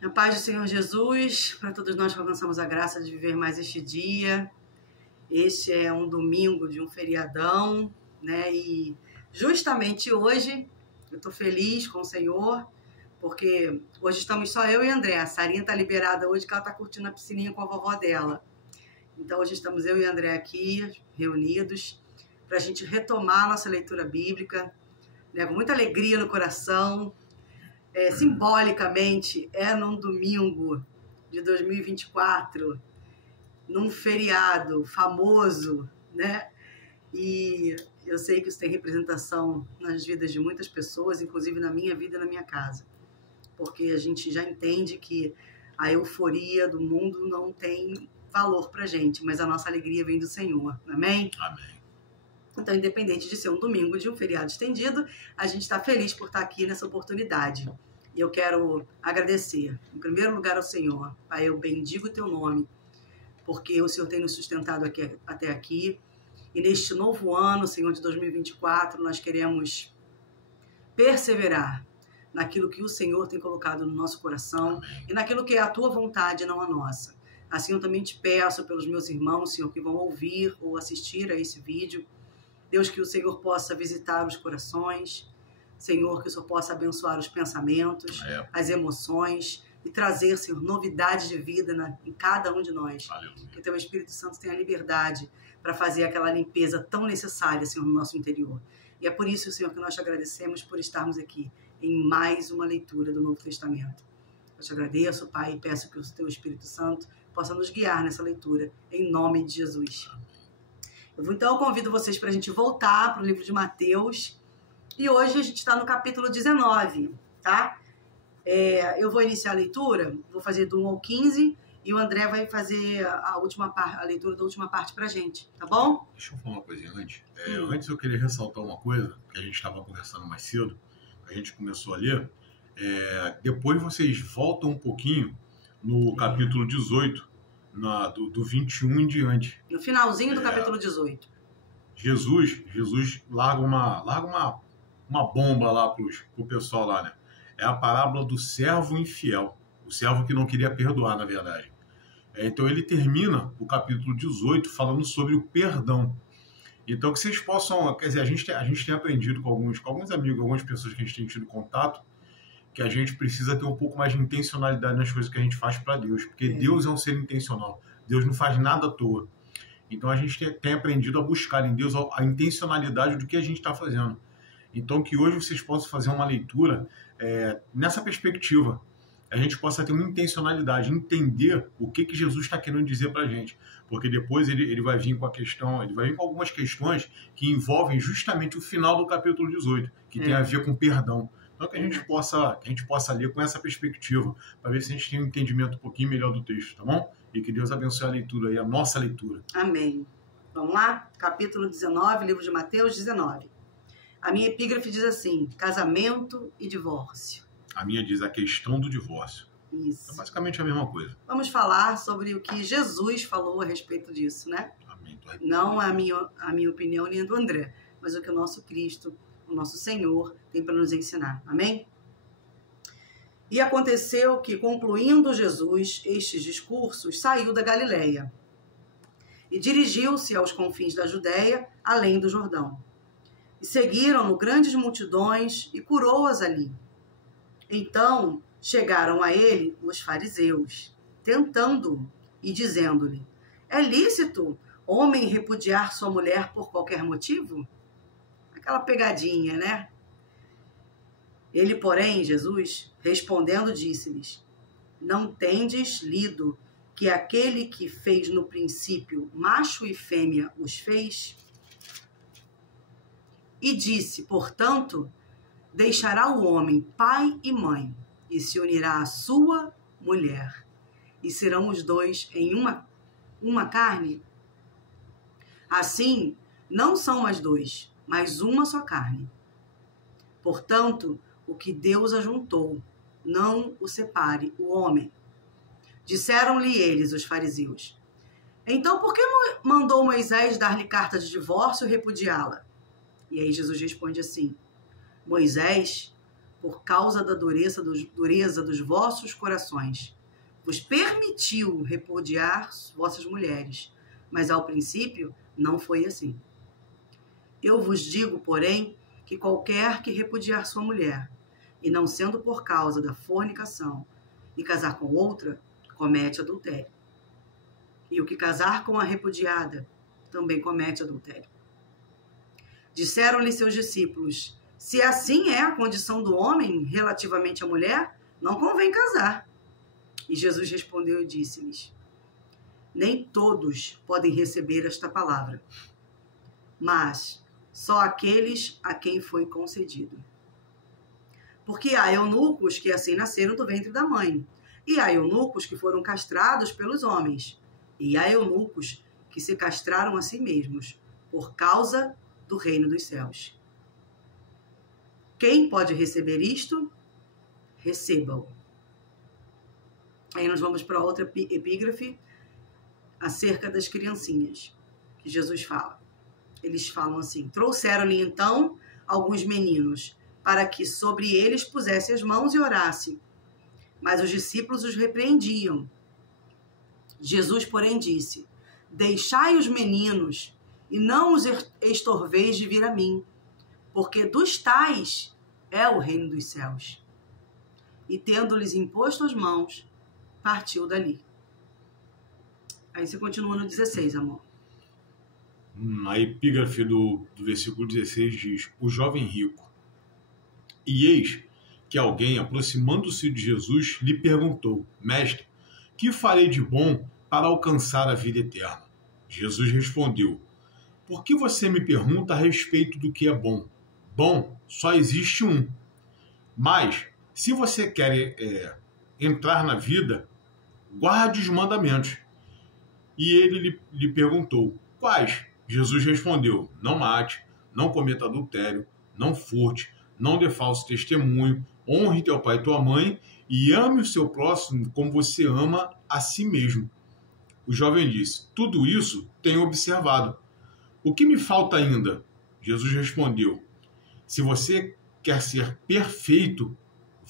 A paz do Senhor Jesus, para todos nós que alcançamos a graça de viver mais este dia. Este é um domingo de um feriadão, né? E justamente hoje eu estou feliz com o Senhor, porque hoje estamos só eu e André. A Sarinha está liberada hoje, que ela está curtindo a piscininha com a vovó dela. Então hoje estamos eu e André aqui, reunidos, para a gente retomar a nossa leitura bíblica, né? Com muita alegria no coração. Simbolicamente, num domingo de 2024, num feriado famoso, né? E eu sei que isso tem representação nas vidas de muitas pessoas, inclusive na minha vida e na minha casa, porque a gente já entende que a euforia do mundo não tem valor pra gente, mas a nossa alegria vem do Senhor, amém? Amém. Então, independente de ser um domingo de um feriado estendido, a gente está feliz por estar aqui nessa oportunidade. E eu quero agradecer, em primeiro lugar, ao Senhor. Pai, eu bendigo o teu nome, porque o Senhor tem nos sustentado até aqui. E neste novo ano, Senhor, de 2024, nós queremos perseverar naquilo que o Senhor tem colocado no nosso coração e naquilo que é a tua vontade, não a nossa. Assim, eu também te peço pelos meus irmãos, Senhor, que vão ouvir ou assistir a esse vídeo. Deus, que o Senhor possa visitar os corações. Senhor, que o Senhor possa abençoar os pensamentos, as emoções e trazer, Senhor, novidades de vida em cada um de nós. Aleluia. Que o teu Espírito Santo tenha liberdade para fazer aquela limpeza tão necessária, Senhor, no nosso interior. E é por isso, Senhor, que nós te agradecemos por estarmos aqui em mais uma leitura do Novo Testamento. Eu te agradeço, Pai, e peço que o teu Espírito Santo possa nos guiar nessa leitura, em nome de Jesus. Então, eu convido vocês para a gente voltar para o livro de Mateus. E hoje a gente está no capítulo 19, tá? Eu vou iniciar a leitura, vou fazer do 1 ao 15, e o André vai fazer a leitura da última parte para a gente, tá bom? Deixa eu falar uma coisinha antes. Antes eu queria ressaltar uma coisa, que a gente estava conversando mais cedo, a gente começou a ler. Depois vocês voltam um pouquinho no capítulo 18, do 21 em diante. No finalzinho do capítulo 18. Jesus larga uma bomba lá pro pessoal lá, né? É a parábola do servo infiel, o servo que não queria perdoar, na verdade. Então ele termina o capítulo 18 falando sobre o perdão. Então que vocês possam, quer dizer, a gente tem aprendido com alguns amigos, algumas pessoas que a gente tem tido contato, que a gente precisa ter um pouco mais de intencionalidade nas coisas que a gente faz para Deus, porque Deus é um ser intencional, Deus não faz nada à toa. Então a gente tem aprendido a buscar em Deus a intencionalidade do que a gente está fazendo. Então que hoje vocês possam fazer uma leitura nessa perspectiva, a gente possa ter uma intencionalidade, entender o que Jesus está querendo dizer para a gente, porque depois ele vai vir com algumas questões que envolvem justamente o final do capítulo 18, que tem a ver com perdão. Então que a gente possa ler com essa perspectiva, para ver se a gente tem um entendimento um pouquinho melhor do texto, tá bom? E que Deus abençoe a leitura aí, a nossa leitura. Amém. Vamos lá? Capítulo 19, livro de Mateus 19. A minha epígrafe diz assim: casamento e divórcio. A minha diz a questão do divórcio. Isso. É basicamente a mesma coisa. Vamos falar sobre o que Jesus falou a respeito disso, né? Amém. Não a minha opinião nem a do André, mas o que o nosso Cristo, o nosso Senhor, tem para nos ensinar. Amém? E aconteceu que, concluindo Jesus estes discursos, saiu da Galileia e dirigiu-se aos confins da Judéia, além do Jordão. E seguiram-no grandes multidões e curou-as ali. Então chegaram a ele os fariseus, tentando-o e dizendo-lhe: é lícito homem repudiar sua mulher por qualquer motivo? Aquela pegadinha, né? Ele, porém, Jesus, respondendo, disse-lhes: não tendes lido que aquele que fez no princípio macho e fêmea os fez? E disse, portanto, deixará o homem pai e mãe, e se unirá à sua mulher, e serão os dois em uma carne? Assim, não são mais dois, mas uma só carne. Portanto, o que Deus ajuntou, não o separe o homem. Disseram-lhe eles, os fariseus: então, por que mandou Moisés dar-lhe carta de divórcio e repudiá-la? E aí Jesus responde assim: Moisés por causa da dureza dos vossos corações. Vos permitiu repudiar vossas mulheres, mas ao princípio não foi assim. Eu vos digo, porém, que qualquer que repudiar sua mulher, e não sendo por causa da fornicação, e casar com outra, comete adultério. E o que casar com a repudiada, também comete adultério. Disseram-lhe seus discípulos: se assim é a condição do homem relativamente à mulher, não convém casar. E Jesus respondeu e disse-lhes: nem todos podem receber esta palavra, mas só aqueles a quem foi concedido. Porque há eunucos que assim nasceram do ventre da mãe, e há eunucos que foram castrados pelos homens, e há eunucos que se castraram a si mesmos, por causa do reino dos céus. Quem pode receber isto? Receba-o. Aí nós vamos para outra epígrafe, acerca das criancinhas, que Jesus fala. Eles falam assim: trouxeram-lhe então alguns meninos, para que sobre eles pusesse as mãos e orasse. Mas os discípulos os repreendiam. Jesus, porém, disse: deixai os meninos, e não os estorveis de vir a mim, porque dos tais é o reino dos céus. E tendo-lhes imposto as mãos, partiu dali. Aí você continua no 16, amor. A epígrafe do versículo 16 diz: o jovem rico. E eis que alguém, aproximando-se de Jesus, lhe perguntou: mestre, que farei de bom para alcançar a vida eterna? Jesus respondeu: por que você me pergunta a respeito do que é bom? Bom, só existe um. Mas, se você quer entrar na vida, guarde os mandamentos. E ele lhe perguntou: quais? Jesus respondeu: não mate, não cometa adultério, não furte, não dê falso testemunho, honre teu pai e tua mãe e ame o seu próximo como você ama a si mesmo. O jovem disse: tudo isso tenho observado. O que me falta ainda? Jesus respondeu: se você quer ser perfeito,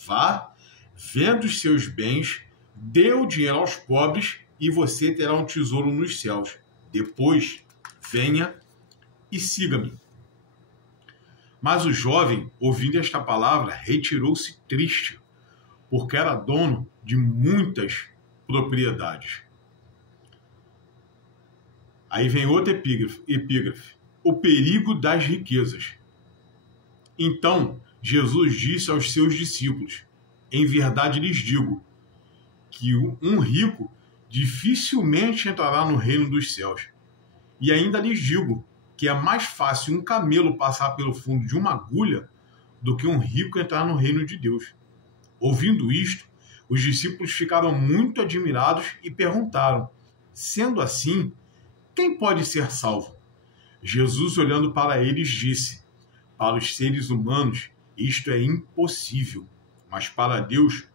vá, venda os seus bens, dê o dinheiro aos pobres e você terá um tesouro nos céus. Depois, venha e siga-me. Mas o jovem, ouvindo esta palavra, retirou-se triste, porque era dono de muitas propriedades. Aí vem outra epígrafe: o perigo das riquezas. Então, Jesus disse aos seus discípulos: em verdade lhes digo, que um rico dificilmente entrará no reino dos céus. E ainda lhes digo que é mais fácil um camelo passar pelo fundo de uma agulha do que um rico entrar no reino de Deus. Ouvindo isto, os discípulos ficaram muito admirados e perguntaram: sendo assim, quem pode ser salvo? Jesus, olhando para eles, disse: para os seres humanos isto é impossível, mas para Deus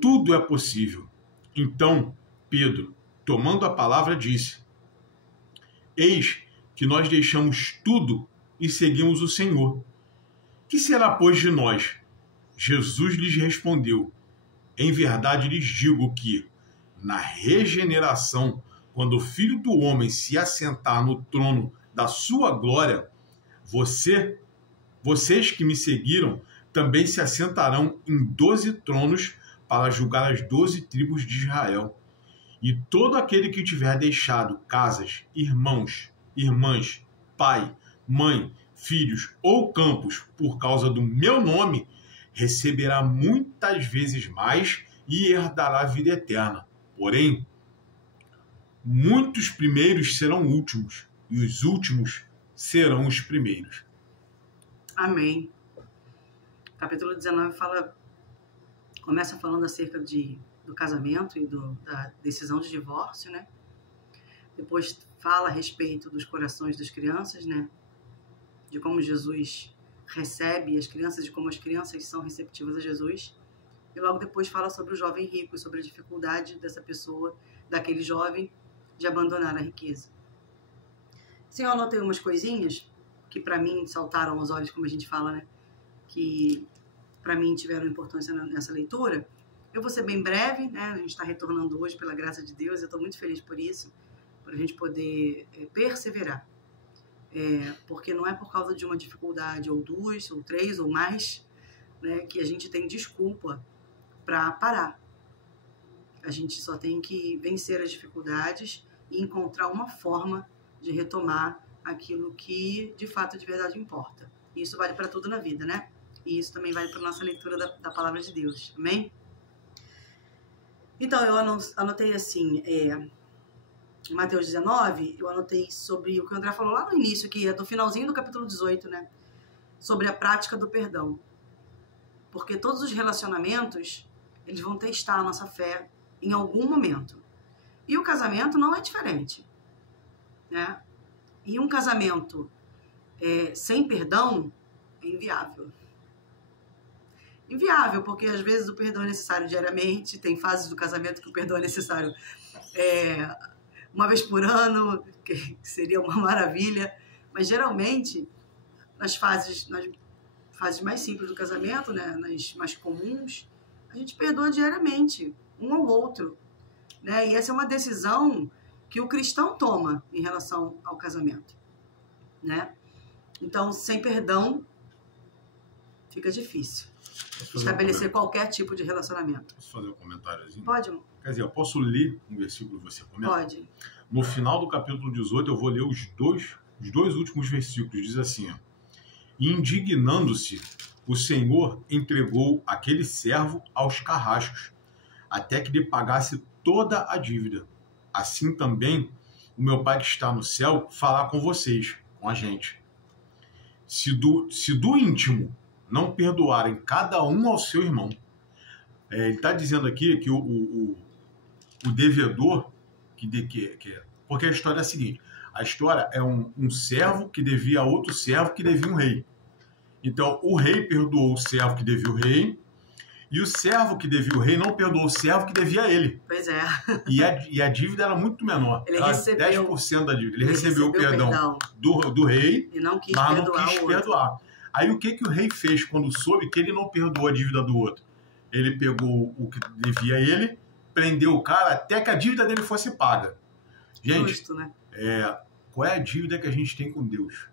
tudo é possível. Então Pedro, tomando a palavra, disse: eis que nós deixamos tudo e seguimos o Senhor. Que será, pois, de nós? Jesus lhes respondeu: em verdade lhes digo que, na regeneração, quando o Filho do Homem se assentar no trono da sua glória, vocês que me seguiram também se assentarão em 12 tronos para julgar as 12 tribos de Israel. E todo aquele que tiver deixado casas, irmãos, irmãs, pai, mãe, filhos ou campos por causa do meu nome, receberá muitas vezes mais e herdará a vida eterna. Porém, muitos primeiros serão últimos, e os últimos serão os primeiros. Amém. Capítulo 19 começa falando acerca do casamento e da decisão de divórcio, né? Depois fala a respeito dos corações das crianças, né? De como Jesus recebe as crianças, de como as crianças são receptivas a Jesus. E logo depois fala sobre o jovem rico, sobre a dificuldade dessa pessoa, daquele jovem, de abandonar a riqueza. Sim, eu anotei umas coisinhas que para mim saltaram aos olhos, como a gente fala, né? Que para mim, tiveram importância nessa leitura. Eu vou ser bem breve, né? A gente está retornando hoje, pela graça de Deus, eu estou muito feliz por isso, para a gente poder perseverar. Porque não é por causa de uma dificuldade, ou 2, ou 3, ou mais, né, que a gente tem desculpa para parar. A gente só tem que vencer as dificuldades e encontrar uma forma de retomar aquilo que de fato, de verdade importa. E isso vale para tudo na vida, né? E isso também vale para nossa leitura da palavra de Deus. Amém? Então, eu anotei assim, em Mateus 19, eu anotei sobre o que o André falou lá no início, que é do finalzinho do capítulo 18, né? Sobre a prática do perdão. Porque todos os relacionamentos, eles vão testar a nossa fé em algum momento. E o casamento não é diferente, né? E um casamento sem perdão é inviável. Inviável, porque às vezes o perdão é necessário diariamente, tem fases do casamento que o perdão é necessário uma vez por ano, que seria uma maravilha, mas geralmente nas fases mais simples do casamento, né, nas mais comuns, a gente perdoa diariamente, um ao outro, né? E essa é uma decisão que o cristão toma em relação ao casamento, né? Então, sem perdão, fica difícil estabelecer qualquer tipo de relacionamento. Posso fazer um comentáriozinho? Pode, amor. Quer dizer, eu posso ler um versículo que você comenta? Pode. No final do capítulo 18, eu vou ler os dois últimos versículos. Diz assim, ó: indignando-se, o Senhor entregou aquele servo aos carrascos, até que lhe pagasse toda a dívida. Assim também o meu Pai que está no céu falar com vocês, com a gente. Se do íntimo não perdoarem cada um ao seu irmão. Ele está dizendo aqui que o devedor, porque a história é a seguinte, a história é um servo que devia a outro servo que devia um rei. Então, o rei perdoou o servo que devia o rei, e o servo que devia o rei não perdoou o servo que devia a ele. Pois é. E a dívida era muito menor. Ele era recebeu 10% da dívida. Ele recebeu o perdão do rei, e não quis mas perdoar não quis perdoar. Aí o que o rei fez quando soube que ele não perdoou a dívida do outro? Ele pegou o que devia a ele, prendeu o cara até que a dívida dele fosse paga. Gente, justo, né? Qual é a dívida que a gente tem com Deus?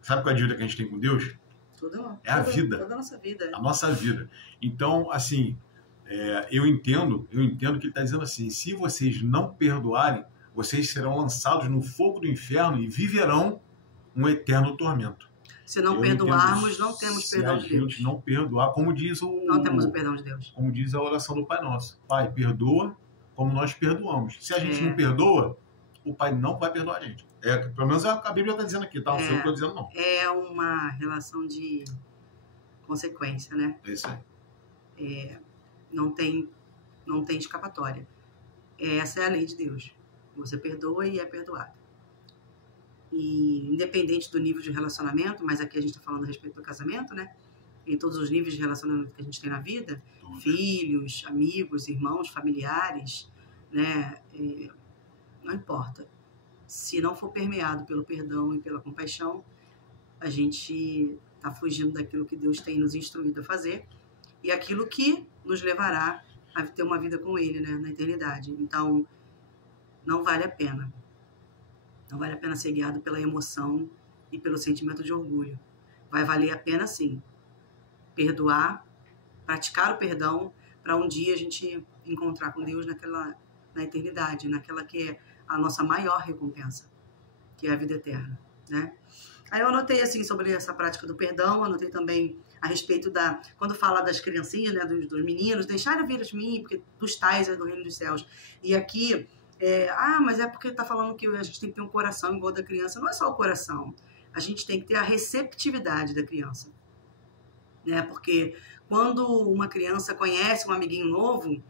Sabe qual é a dívida que a gente tem com Deus? É a vida. Toda a nossa vida. A nossa vida. Então, assim, eu entendo que ele está dizendo assim, se vocês não perdoarem, vocês serão lançados no fogo do inferno e viverão um eterno tormento. Se não perdoarmos, não temos perdão de Deus. Se a gente não perdoar, como diz não temos o perdão de Deus. Como diz a oração do Pai Nosso. Pai, perdoa como nós perdoamos. Se a gente não perdoa, o Pai não vai perdoar a gente. Pelo menos a Bíblia está dizendo aqui, tá? Não sei o que eu estou dizendo, não. É uma relação de consequência, né? É isso aí. Não tem escapatória. Essa é a lei de Deus. Você perdoa e é perdoado. E independente do nível de relacionamento, mas aqui a gente está falando a respeito do casamento, né? Em todos os níveis de relacionamento que a gente tem na vida, filhos, amigos, irmãos, familiares, né? Não importa. Se não for permeado pelo perdão e pela compaixão, a gente está fugindo daquilo que Deus tem nos instruído a fazer e aquilo que nos levará a ter uma vida com Ele, né? Na eternidade. Então, não vale a pena. Não vale a pena ser guiado pela emoção e pelo sentimento de orgulho. Vai valer a pena, sim, perdoar, praticar o perdão, para um dia a gente encontrar com Deus na eternidade, naquela que é a nossa maior recompensa, que é a vida eterna, né? Aí eu anotei, assim, sobre essa prática do perdão, anotei também a respeito quando fala das criancinhas, né, dos meninos, deixarem vir de mim, porque dos tais é do reino dos céus. E aqui... mas é porque está falando que a gente tem que ter um coração igual da criança. Não é só o coração. A gente tem que ter a receptividade da criança. Né? Porque quando uma criança conhece um amiguinho novo,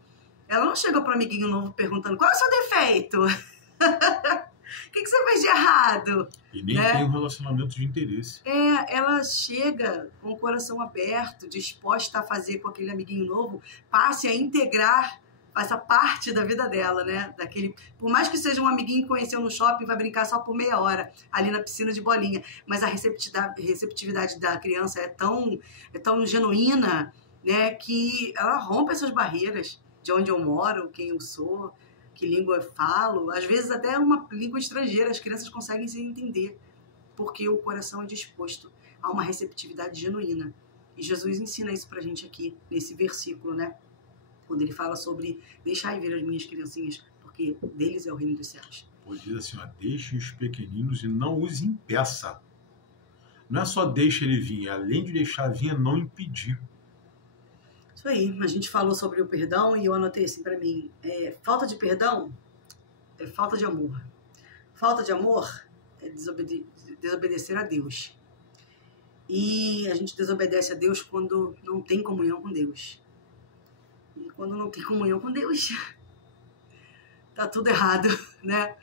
ela não chega para o amiguinho novo perguntando qual é o seu defeito? O que você fez de errado? E nem tem um relacionamento de interesse. Ela chega com o coração aberto, disposta a fazer com aquele amiguinho novo, passe a integrar faça parte da vida dela, né? Por mais que seja um amiguinho que conheceu no shopping, vai brincar só por meia hora ali na piscina de bolinha, mas a receptividade da criança é tão genuína, né, que ela rompe essas barreiras de onde eu moro, quem eu sou, que língua eu falo. Às vezes até uma língua estrangeira, as crianças conseguem se entender, porque o coração é disposto a uma receptividade genuína. E Jesus ensina isso pra gente aqui, nesse versículo, né? Quando ele fala sobre deixai vir as minhas criancinhas, porque deles é o reino dos céus. Pode dizer assim, ó, deixe os pequeninos e não os impeça. Não é só deixa ele vir, além de deixar vir, é não impedir. Isso aí, a gente falou sobre o perdão e eu anotei assim pra mim, falta de perdão é falta de amor. Falta de amor é desobedecer a Deus. E a gente desobedece a Deus quando não tem comunhão com Deus. E quando não tem comunhão com Deus, tá tudo errado, né?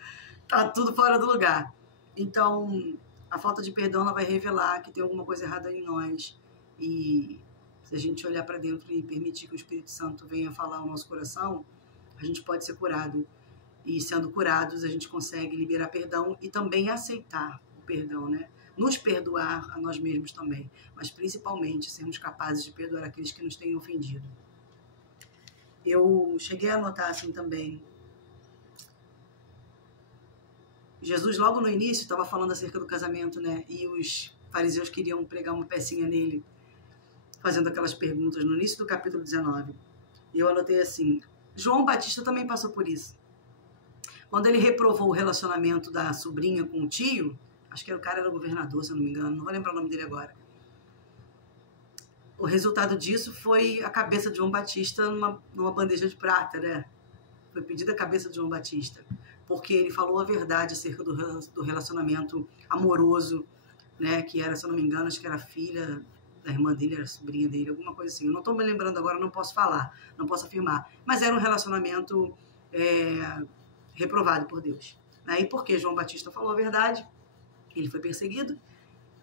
Tá tudo fora do lugar. Então, a falta de perdão ela vai revelar que tem alguma coisa errada em nós. E se a gente olhar para dentro e permitir que o Espírito Santo venha falar ao nosso coração, a gente pode ser curado. E sendo curados, a gente consegue liberar perdão e também aceitar o perdão, né? Nos perdoar a nós mesmos também, mas principalmente sermos capazes de perdoar aqueles que nos têm ofendido. Eu cheguei a anotar assim também. Jesus, logo no início, estava falando acerca do casamento, né? E os fariseus queriam pregar uma pecinha nele, fazendo aquelas perguntas no início do capítulo 19. E eu anotei assim, João Batista também passou por isso. Quando ele reprovou o relacionamento da sobrinha com o tio, acho que o cara era governador, se eu não me engano, não vou lembrar o nome dele agora. O resultado disso foi a cabeça de João Batista numa bandeja de prata, né? Foi pedida a cabeça de João Batista, porque ele falou a verdade acerca do relacionamento amoroso, né? Que era, se eu não me engano, acho que era filha da irmã dele, era sobrinha dele, alguma coisa assim. Eu não estou me lembrando agora, não posso falar, não posso afirmar. Mas era um relacionamento reprovado por Deus. E porque João Batista falou a verdade, ele foi perseguido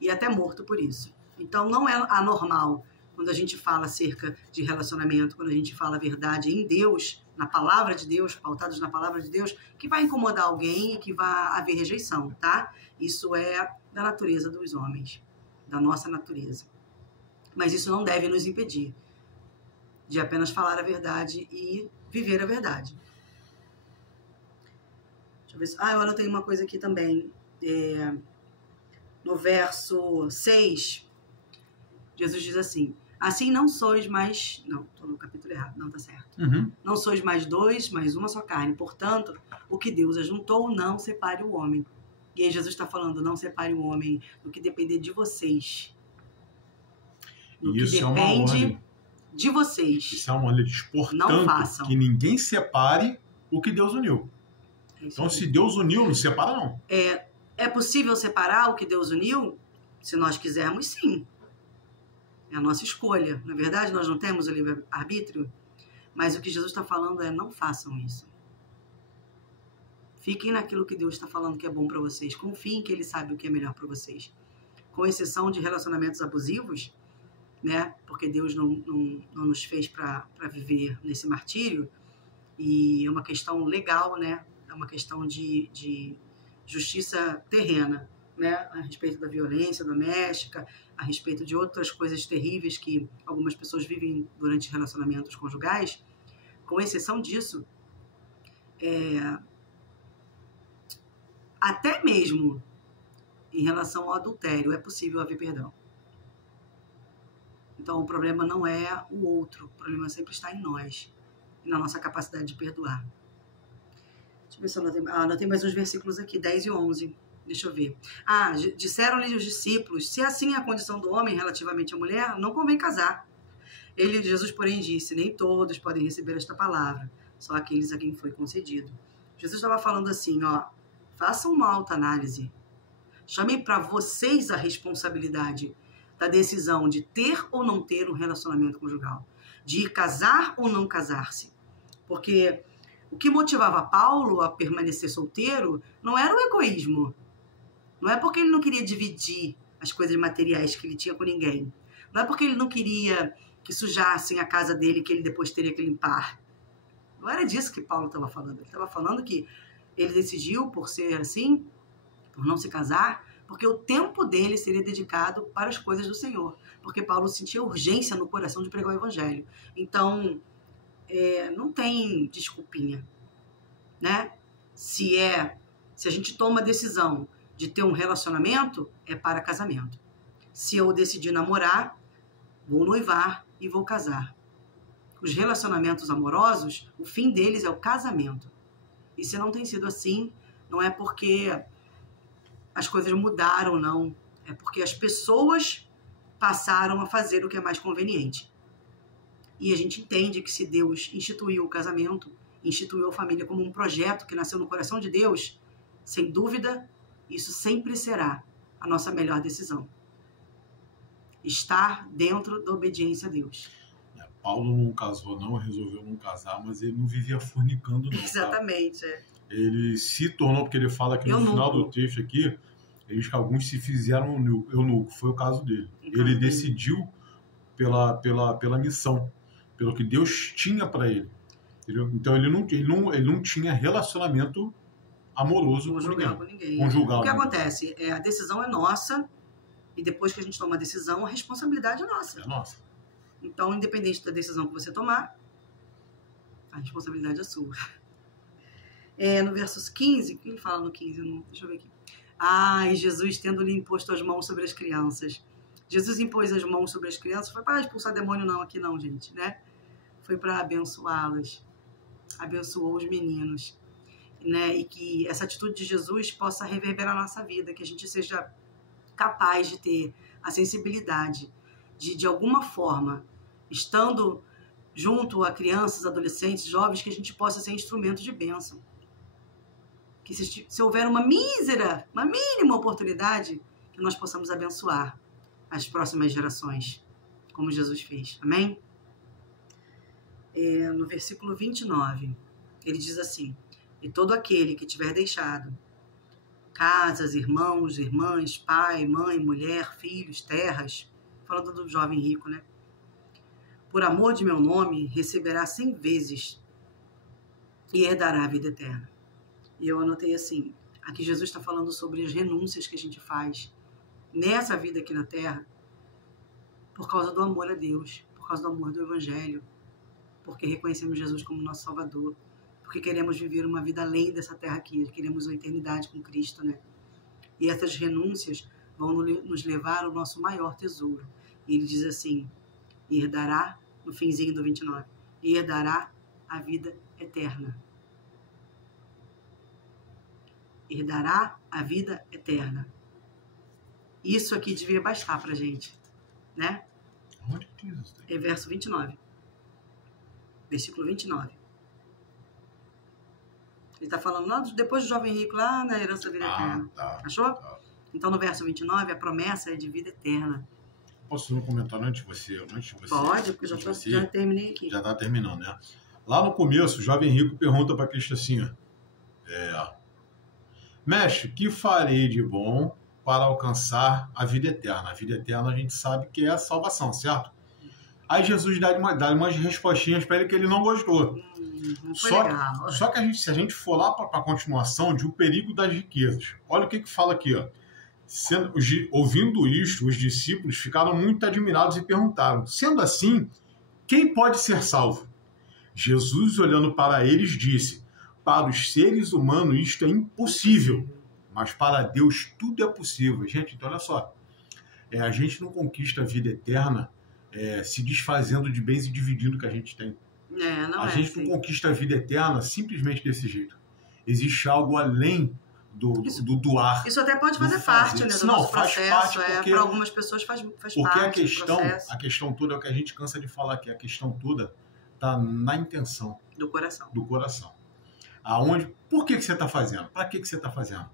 e até morto por isso. Então não é anormal quando a gente fala acerca de relacionamento, quando a gente fala a verdade em Deus, na palavra de Deus, pautados na palavra de Deus, que vai incomodar alguém e que vai haver rejeição, tá? Isso é da natureza dos homens, da nossa natureza. Mas isso não deve nos impedir de apenas falar a verdade e viver a verdade. Deixa eu ver se... eu anotei uma coisa aqui também. No verso 6, Jesus diz assim, assim não sois mais... Não, estou no capítulo errado, não, tá certo. Não sois mais dois, mas uma só carne. Portanto, o que Deus ajuntou, não separe o homem. E aí Jesus está falando, não separe o homem do que depender de vocês. No que depende de vocês. Isso é uma ordem. Portanto, que ninguém separe o que Deus uniu. Então, se Deus uniu, não separa, não. É possível separar o que Deus uniu? Se nós quisermos, sim. É a nossa escolha. Na verdade, nós não temos o livre-arbítrio, mas o que Jesus está falando é não façam isso. Fiquem naquilo que Deus está falando que é bom para vocês. Confiem que Ele sabe o que é melhor para vocês. Com exceção de relacionamentos abusivos, né? Porque Deus não nos fez para viver nesse martírio, e é uma questão legal, né? É uma questão de justiça terrena, né? A respeito da violência doméstica, a respeito de outras coisas terríveis que algumas pessoas vivem durante relacionamentos conjugais. Com exceção disso, até mesmo em relação ao adultério é possível haver perdão. Então o problema não é o outro, o problema sempre está em nós e na nossa capacidade de perdoar. Deixa eu ver se eu anotei mais uns versículos aqui, 10 e 11. Deixa eu ver. Disseram-lhe os discípulos, se assim é a condição do homem relativamente à mulher, não convém casar. Jesus, porém, disse, nem todos podem receber esta palavra, só aqueles a quem foi concedido. Jesus estava falando assim, façam uma autoanálise. Chamem para vocês a responsabilidade da decisão de ter ou não ter um relacionamento conjugal, de casar ou não casar-se. Porque o que motivava Paulo a permanecer solteiro não era o egoísmo. Não é porque ele não queria dividir as coisas materiais que ele tinha com ninguém. Não é porque ele não queria que sujassem a casa dele que ele depois teria que limpar. Não era disso que Paulo estava falando. Ele estava falando que ele decidiu por ser assim, por não se casar, porque o tempo dele seria dedicado para as coisas do Senhor. Porque Paulo sentia urgência no coração de pregar o evangelho. Então, não tem desculpinha, né? Se a gente toma a decisão de ter um relacionamento, é para casamento. Se eu decidir namorar, vou noivar e vou casar. Os relacionamentos amorosos, o fim deles é o casamento. E se não tem sido assim, não é porque as coisas mudaram, não. É porque as pessoas passaram a fazer o que é mais conveniente. E a gente entende que se Deus instituiu o casamento, instituiu a família como um projeto que nasceu no coração de Deus, sem dúvida, isso sempre será a nossa melhor decisão. Estar dentro da obediência a Deus. Paulo não casou, não, resolveu não casar, mas ele não vivia fornicando, não. Exatamente. Tá? Ele se tornou, porque ele fala que no final do texto aqui, alguns se fizeram eunuco, foi o caso dele. Ele decidiu pela missão, pelo que Deus tinha para ele. Entendeu? Então ele não tinha relacionamento amoroso com ninguém. Conjugal. O que acontece? A decisão é nossa, e depois que a gente toma a decisão, a responsabilidade é nossa. É nossa. Então, independente da decisão que você tomar, a responsabilidade é sua. No versos 15, o que ele fala no 15? Deixa eu ver aqui. E Jesus tendo-lhe imposto as mãos sobre as crianças. Jesus impôs as mãos sobre as crianças, foi para expulsar demônio não, aqui não, gente, né? Foi para abençoá-las. Abençoou os meninos. Né? E que essa atitude de Jesus possa reverberar na nossa vida, que a gente seja capaz de ter a sensibilidade de alguma forma, estando junto a crianças, adolescentes, jovens, que a gente possa ser instrumento de bênção. Que se houver uma mínima oportunidade, que nós possamos abençoar as próximas gerações, como Jesus fez. Amém? No versículo 29, ele diz assim: e todo aquele que tiver deixado casas, irmãos, irmãs, pai, mãe, mulher, filhos, terras, falando do jovem rico, né? Por amor de meu nome, receberá 100 vezes e herdará a vida eterna. E eu anotei assim, aqui Jesus está falando sobre as renúncias que a gente faz nessa vida aqui na terra por causa do amor a Deus, por causa do amor do Evangelho, porque reconhecemos Jesus como nosso Salvador, porque queremos viver uma vida além dessa terra aqui, queremos uma eternidade com Cristo, né? E essas renúncias vão nos levar ao nosso maior tesouro. E ele diz assim, herdará, no finzinho do 29, herdará a vida eterna. Herdará a vida eterna. Isso aqui devia bastar pra gente, né? Onde que diz isso? É verso 29. Versículo 29. Ele está falando lá depois do jovem rico, lá na herança da vida eterna. Tá, achou? Tá. Então, no verso 29, a promessa é de vida eterna. Posso fazer um comentário antes de você? Pode, porque já terminei aqui. Já está terminando, né? Lá no começo, o jovem rico pergunta para Cristo assim, mestre, que farei de bom para alcançar a vida eterna? A vida eterna a gente sabe que é a salvação, certo? Aí Jesus dá umas respostinhas para ele que ele não gostou. Só que se a gente for lá para a continuação de O Perigo das Riquezas, olha o que fala aqui, ó. Ouvindo isto, os discípulos ficaram muito admirados e perguntaram, sendo assim, quem pode ser salvo? Jesus, olhando para eles, disse, para os seres humanos isto é impossível, mas para Deus tudo é possível. Gente, então olha só, a gente não conquista a vida eterna se desfazendo de bens e dividindo o que a gente tem. A gente não conquista a vida eterna simplesmente desse jeito. Existe algo além do doar. Isso até pode fazer parte, né, do nosso processo. Para algumas pessoas faz porque parte do processo. A questão toda é o que a gente cansa de falar aqui. A questão toda está na intenção. Do coração. Do coração. Por que você está fazendo? Para que você está fazendo?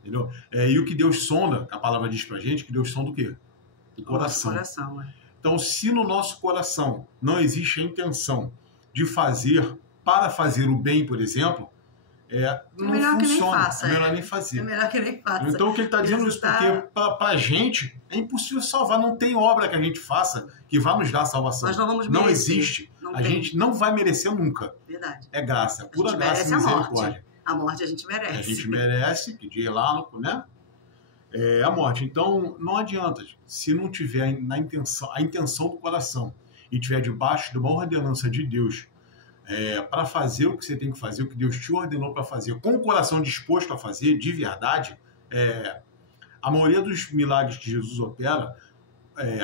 Entendeu? E o que Deus sonda, a palavra diz pra gente, que Deus sonda o quê? O coração. Então, se no nosso coração não existe a intenção de fazer para fazer o bem, por exemplo, não funciona. É melhor nem fazer. É melhor que nem faça. Então, o que ele está dizendo isso? Porque para a gente é impossível salvar. Não tem obra que a gente faça que vá nos dar salvação. Nós não vamos merecer. Não existe. A gente não vai merecer nunca. Verdade. É graça, é pura graça e merece a misericórdia. A morte a gente merece. A gente merece, pedir lá, né? É a morte. Então, não adianta. Se não tiver a intenção do coração e tiver debaixo de uma ordenança de Deus para fazer o que você tem que fazer, o que Deus te ordenou para fazer, com o coração disposto a fazer, de verdade, a maioria dos milagres que Jesus opera,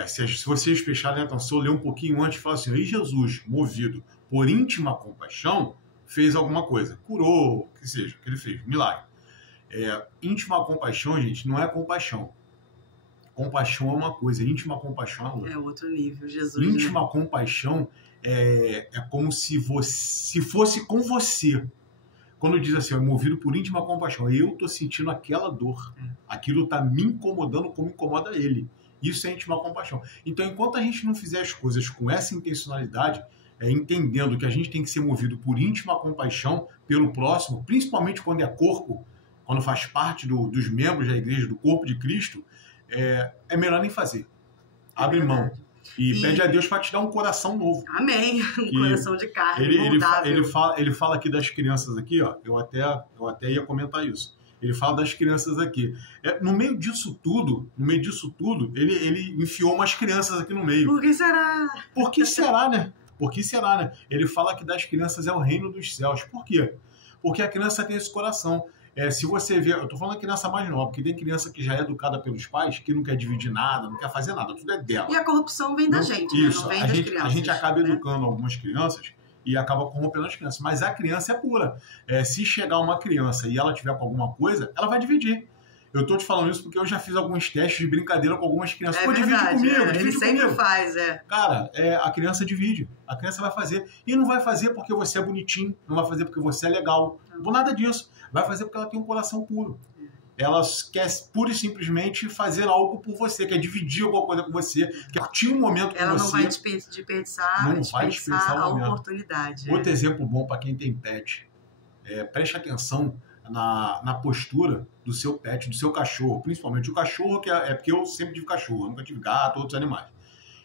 se vocês prestarem atenção, ler um pouquinho antes, fala assim, e Jesus, movido por íntima compaixão, fez alguma coisa, curou, o que seja, o que ele fez, milagre. Íntima compaixão, gente, não é compaixão. Compaixão é uma coisa, íntima compaixão é outra. É outro nível, Jesus. Íntima compaixão é como se fosse com você. Quando diz assim, movido por íntima compaixão, eu estou sentindo aquela dor. Aquilo está me incomodando como incomoda ele. Isso é íntima compaixão. Então, enquanto a gente não fizer as coisas com essa intencionalidade, entendendo que a gente tem que ser movido por íntima compaixão pelo próximo, principalmente quando é corpo, quando faz parte dos membros da igreja, do corpo de Cristo, é melhor nem fazer. Abre mão. E pede a Deus para te dar um coração novo. Amém. Um coração de carne, ele fala aqui das crianças aqui, ó. Eu até ia comentar isso. Ele fala das crianças aqui. No meio disso tudo, ele enfiou umas crianças aqui no meio. Por que será? Por que será, né? Por que será, né? Ele fala que das crianças é o reino dos céus. Por quê? Porque a criança tem esse coração. Se você ver, eu tô falando da criança mais nova, porque tem criança que já é educada pelos pais, que não quer dividir nada, não quer fazer nada, tudo é dela. E a corrupção vem da gente, isso, né? Não vem das crianças. A gente acaba educando algumas crianças e acaba corrompendo as crianças. Mas a criança é pura. Se chegar uma criança e ela tiver com alguma coisa, ela vai dividir. Eu tô te falando isso porque eu já fiz alguns testes de brincadeira com algumas crianças. Pô, divide comigo, divide ele sempre comigo. faz, Cara, a criança divide. A criança vai fazer. E não vai fazer porque você é bonitinho, não vai fazer porque você é legal. Não nada disso. Vai fazer porque ela tem um coração puro. Ela quer pura e simplesmente fazer algo por você, quer dividir alguma coisa com você, quer curtir um momento com você. Ela não vai desperdiçar a oportunidade. Outro exemplo bom para quem tem pet. Preste atenção na postura do seu pet, do seu cachorro. Principalmente o cachorro, porque eu sempre tive cachorro, eu nunca tive gato, outros animais.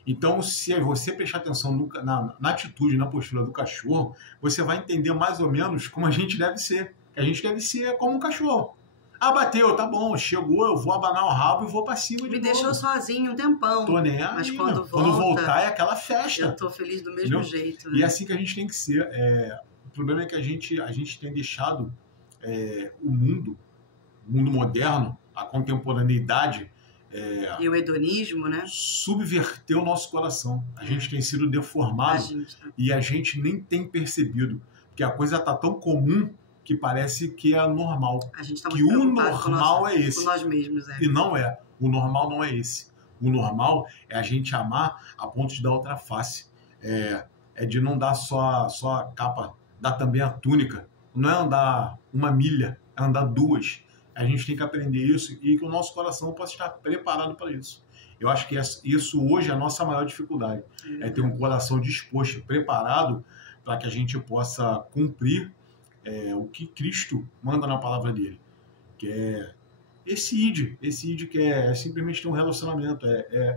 Então, se você prestar atenção na atitude, na postura do cachorro, você vai entender mais ou menos como a gente deve ser. Que a gente deve ser como um cachorro. Bateu, tá bom, chegou, eu vou abanar o rabo e vou pra cima de novo. Me deixou sozinho um tempão. Tô nem aí, mas quando voltar é aquela festa. Eu tô feliz do mesmo jeito. Né? E é assim que a gente tem que ser. O problema é que a gente tem deixado o mundo moderno, a contemporaneidade, e o hedonismo, né? Subverter o nosso coração. A gente tem sido deformado e a gente nem tem percebido. Porque a coisa tá tão comum que parece que é normal. A gente tá que o normal é esse. Com nós mesmos, E não é. O normal não é esse. O normal é a gente amar a ponto de dar outra face. É de não dar só a capa, dar também a túnica. Não é andar uma milha, é andar 2. A gente tem que aprender isso e que o nosso coração possa estar preparado para isso. Eu acho que isso hoje é a nossa maior dificuldade. É ter um coração disposto, preparado para que a gente possa cumprir o que Cristo manda na palavra dele, que é esse id que é simplesmente ter um relacionamento,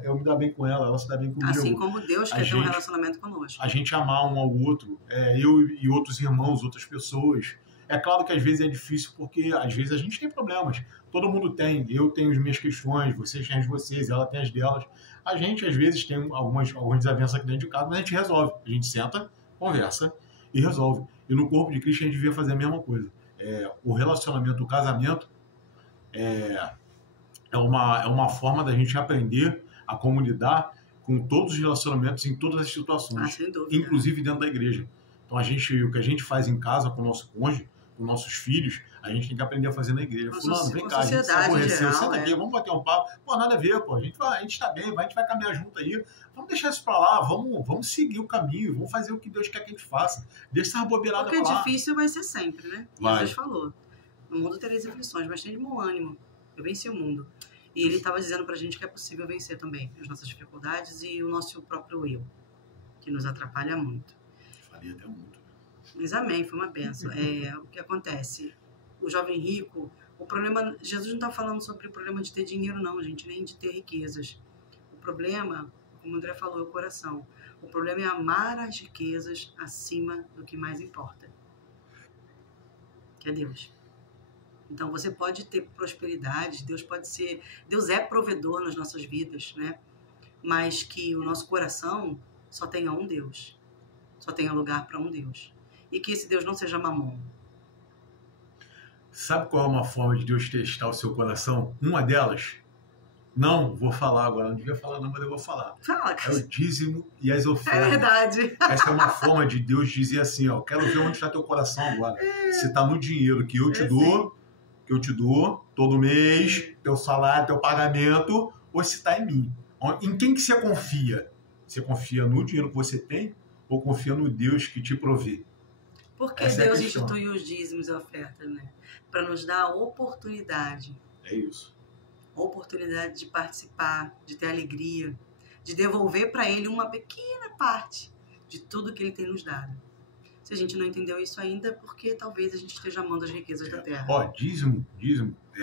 eu me dar bem com ela se dá bem comigo. Assim como Deus quer ter um relacionamento conosco. A gente amar um ao outro, eu e outros irmãos, outras pessoas. É claro que às vezes é difícil porque às vezes a gente tem problemas. Todo mundo tem. Eu tenho as minhas questões, vocês têm as de vocês, ela tem as delas. A gente às vezes tem algumas desavenças aqui dentro de casa, mas a gente resolve. A gente senta, conversa e resolve. E no corpo de Cristo a gente devia fazer a mesma coisa. O relacionamento, o casamento é uma forma da gente aprender a como lidar com todos os relacionamentos em todas as situações, sem dúvida, inclusive dentro da igreja. Então o que a gente faz em casa com o nosso cônjuge, com nossos filhos, a gente tem que aprender a fazer na igreja. Fulano, vem cá, a gente se aborreceu, senta aqui, vamos bater um papo. Pô, nada a ver, pô, a gente tá bem, a gente vai caminhar junto aí. Vamos deixar isso pra lá, vamos seguir o caminho, vamos fazer o que Deus quer que a gente faça. Deixa essa bobeirada pra lá. Porque difícil vai ser sempre, né? Vai. Jesus falou. No mundo tereis aflições, mas tem de bom ânimo. Eu venci o mundo. E ele estava dizendo pra gente que é possível vencer também as nossas dificuldades e o nosso próprio eu, que nos atrapalha muito. Faria até muito. Mas amém, foi uma bênção. O que acontece? O jovem rico, o problema... Jesus não está falando sobre o problema de ter dinheiro, não, gente, nem de ter riquezas. O problema, como o André falou, é o coração. O problema é amar as riquezas acima do que mais importa, que é Deus. Então você pode ter prosperidade, Deus é provedor nas nossas vidas, né? Mas que o nosso coração só tenha um Deus, só tenha lugar para um Deus. E que esse Deus não seja mamon. Sabe qual é uma forma de Deus testar o seu coração? Uma delas, não vou falar agora, não devia falar não, mas eu vou falar. Fala, É o dízimo e as ofertas. É verdade. Essa é uma forma de Deus dizer assim, ó, quero ver onde está teu coração agora. Se está no dinheiro que eu te dou todo mês, teu salário, teu pagamento, ou se está em mim. Em quem que você confia? Você confia no dinheiro que você tem ou confia no Deus que te provê? Porque Essa Deus é a questão. instituiu os dízimos e ofertas, né? Para nos dar a oportunidade. É isso. Oportunidade de participar, de ter alegria, de devolver para Ele uma pequena parte de tudo que Ele tem nos dado. Se a gente não entendeu isso ainda, é porque talvez a gente esteja amando as riquezas da terra. Ó, dízimo,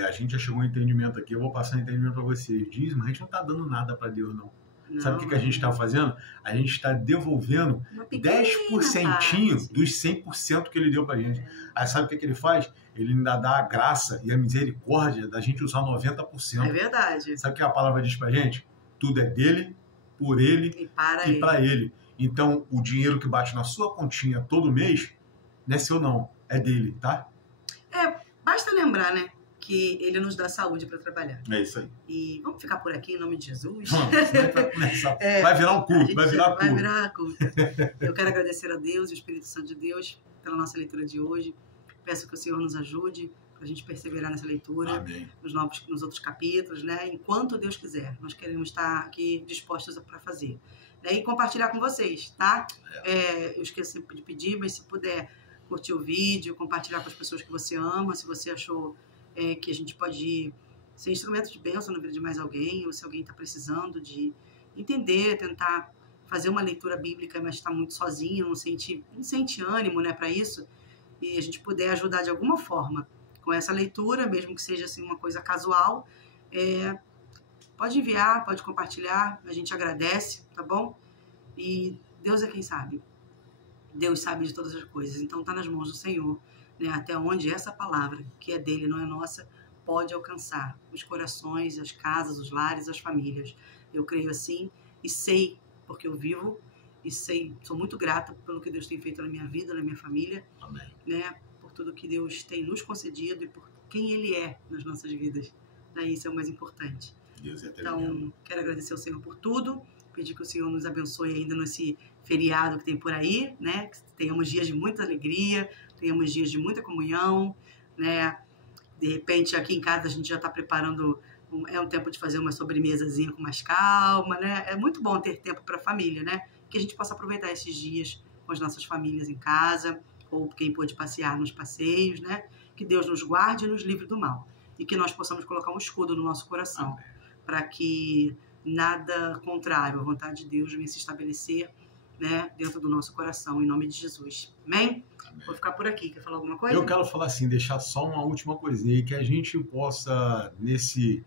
a gente já chegou ao entendimento aqui, eu vou passar o entendimento para vocês. Dízimo, a gente não está dando nada para Deus, não. Sabe o que a gente está fazendo? A gente está devolvendo 10% dos 100% que Ele deu para a gente. Aí sabe o que ele faz? Ele ainda dá a graça e a misericórdia da gente usar 90%. É verdade. Sabe o que a palavra diz para a gente? Tudo é dele, por Ele e para Ele. Então, o dinheiro que bate na sua continha todo mês, não é seu não, é dele, tá? Basta lembrar, né? Que Ele nos dá saúde para trabalhar. É isso aí. E vamos ficar por aqui em nome de Jesus? Vai começar. Vai virar um culto, vai virar culto. Eu quero agradecer a Deus e o Espírito Santo de Deus pela nossa leitura de hoje. Peço que o Senhor nos ajude para a gente perseverar nessa leitura. Amém. Nos outros capítulos, né? Enquanto Deus quiser. Nós queremos estar aqui dispostos para fazer. E compartilhar com vocês, tá? Eu esqueci de pedir, mas se puder curtir o vídeo, compartilhar com as pessoas que você ama, se você achou que a gente pode ser instrumento de bênção na vida de mais alguém, ou se alguém está precisando de entender, tentar fazer uma leitura bíblica, mas está muito sozinho, não sente ânimo, né, para isso, e a gente puder ajudar de alguma forma com essa leitura, mesmo que seja assim, uma coisa casual, pode enviar, pode compartilhar, a gente agradece, tá bom? E Deus é quem sabe. Deus sabe de todas as coisas, então está nas mãos do Senhor, né? Até onde essa palavra, que é dele, não é nossa, pode alcançar os corações, as casas, os lares, as famílias. Eu creio assim e sei, porque eu vivo, e sei, sou muito grata pelo que Deus tem feito na minha vida, na minha família. Amém. Né? Por tudo que Deus tem nos concedido e por quem Ele é nas nossas vidas. Isso é o mais importante. Deus é então, quero agradecer ao Senhor por tudo, pedir que o Senhor nos abençoe ainda nesse feriado que tem por aí, né? Que tenhamos dias de muita alegria, tenhamos dias de muita comunhão, né? De repente, aqui em casa a gente já está preparando, é um tempo de fazer uma sobremesazinha com mais calma, né? É muito bom ter tempo para a família, né? Que a gente possa aproveitar esses dias com as nossas famílias em casa, ou quem pôde passear nos passeios, né? Que Deus nos guarde e nos livre do mal. E que nós possamos colocar um escudo no nosso coração, para que nada contrário à vontade de Deus venha se estabelecer, né, dentro do nosso coração, em nome de Jesus. Amém? Amém. Vou ficar por aqui. Quer falar alguma coisa? Eu quero falar assim, deixar só uma última coisinha aí, que a gente possa, nesse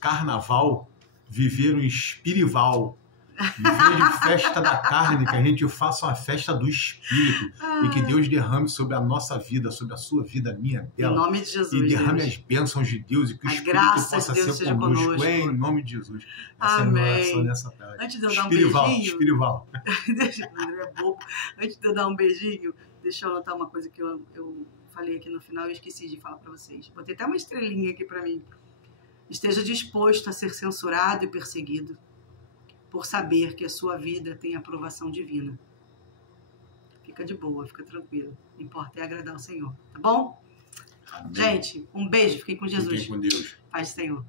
carnaval, viver um espirival. Em vez de festa da carne, que a gente faça uma festa do Espírito. E que Deus derrame sobre a nossa vida, sobre a sua vida, a minha, dela. Em nome de Jesus. E derrame as bênçãos de Deus e que o Espírito possa ser conosco. Em nome de Jesus. Essa Amém. é a oração nessa tarde. Antes de eu dar um beijinho... Espirival. É bobo. Antes de eu dar um beijinho, deixa eu anotar uma coisa que eu falei aqui no final e esqueci de falar para vocês. Botei até uma estrelinha aqui para mim. Esteja disposto a ser censurado e perseguido, por saber que a sua vida tem aprovação divina. Fica de boa, fica tranquilo. O que importa é agradar ao Senhor, tá bom? Amém. Gente, um beijo. Fiquem com Jesus. Fiquem com Deus. Paz do Senhor.